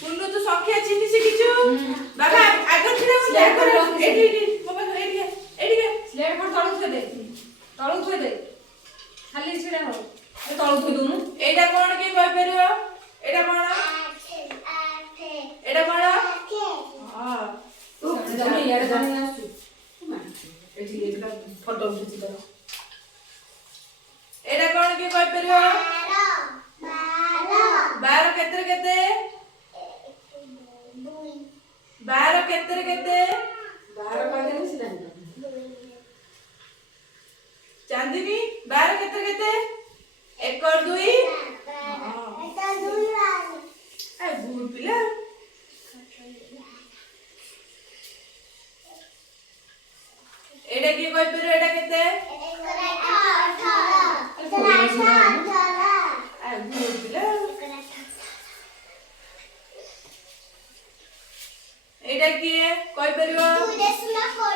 कुल्लू तू संख्या चिन्ह शिखिछु बाबा आगे छिड़ा स्लेट कर एडी बाबा एडी स्लेट पर तळु थोइ दे खाली छिड़ा हो ए तळु थोइ दोनु एटा कोन के कहि परियो एटा कोन हां तू जमे यार जमे आसु एठी एकटा फोटो उठिछि तो एटा कोन के कहि परियो 12 केते 12 केते 12 पादे सिला चांदनी 12 केते 1 और 2 eta 2 ए गुड पिला एटा की कोइ पेरो एटा केते 18 ए गुड पिला एटा की कोइ पेरो 2.4